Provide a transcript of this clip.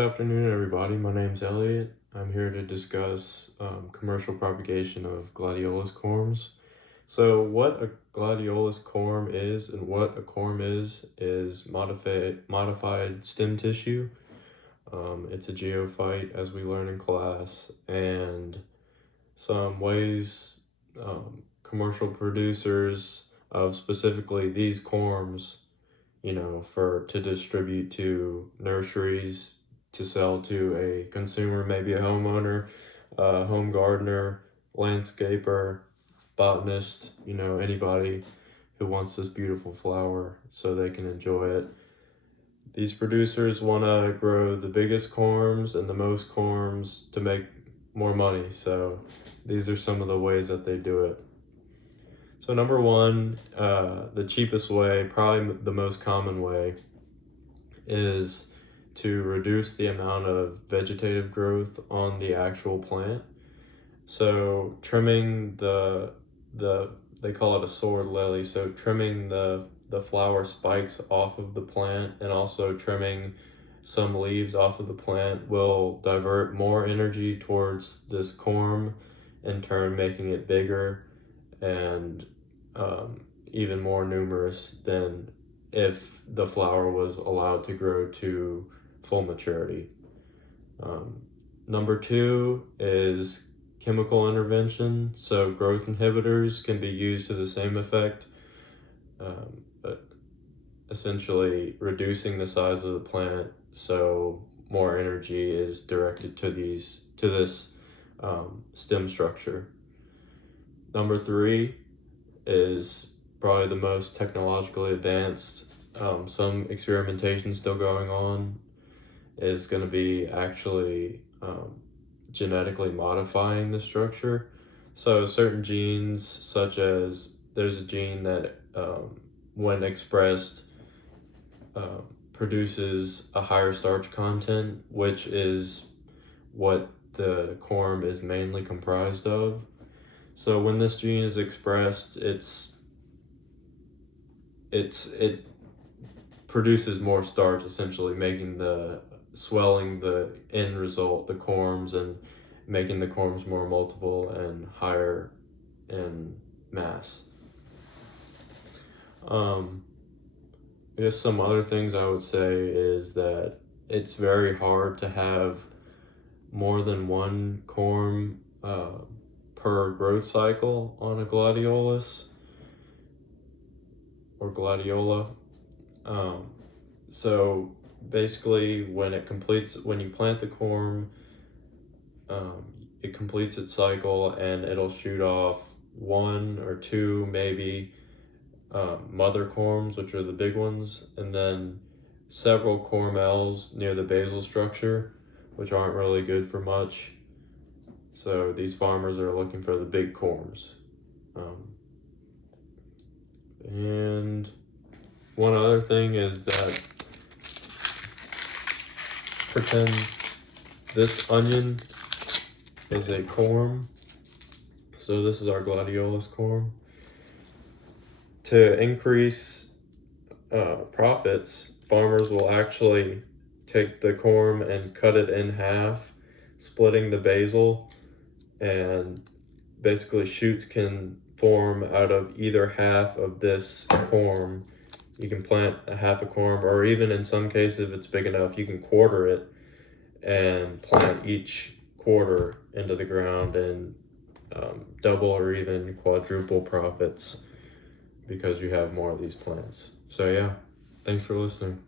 afternoon, everybody. My name's Elliot. I'm here to discuss commercial propagation of Gladiolus corms. So what a Gladiolus corm is and what a corm is modified stem tissue. It's a geophyte, as we learn in class, and some ways commercial producers of specifically these corms, to distribute to nurseries, to sell to a consumer, maybe a homeowner, home gardener, landscaper, botanist, anybody who wants this beautiful flower so they can enjoy it. These producers want to grow the biggest corms and the most corms to make more money. So these are some of the ways that they do it. So number one, the cheapest way, probably the most common way, is to reduce the amount of vegetative growth on the actual plant. So trimming they call it a sword lily, so trimming the flower spikes off of the plant and also trimming some leaves off of the plant will divert more energy towards this corm, in turn making it bigger and even more numerous than if the flower was allowed to grow to full maturity. Number two is chemical intervention. So growth inhibitors can be used to the same effect, but essentially reducing the size of the plant so more energy is directed to this stem structure. Number three is probably the most technologically advanced. Some experimentation still going on, is going to be actually genetically modifying the structure. So certain genes, such as there's a gene that when expressed produces a higher starch content, which is what the corm is mainly comprised of. So when this gene is expressed, it produces more starch, essentially swelling the end result, the corms, and making the corms more multiple and higher in mass. I guess some other things I would say is that it's very hard to have more than one corm per growth cycle on a gladiolus or gladiola. So basically when you plant the corm, it completes its cycle and it'll shoot off one or two maybe mother corms, which are the big ones, and then several cormels near the basal structure, which aren't really good for much. So these farmers are looking for the big corms. And one other thing is that pretend this onion is a corm. So this is our gladiolus corm. To increase profits, farmers will actually take the corm and cut it in half, splitting the basal, and basically shoots can form out of either half of this corm. You can plant a half a corm, or even in some cases, if it's big enough, you can quarter it and plant each quarter into the ground and double or even quadruple profits because you have more of these plants. So yeah, thanks for listening.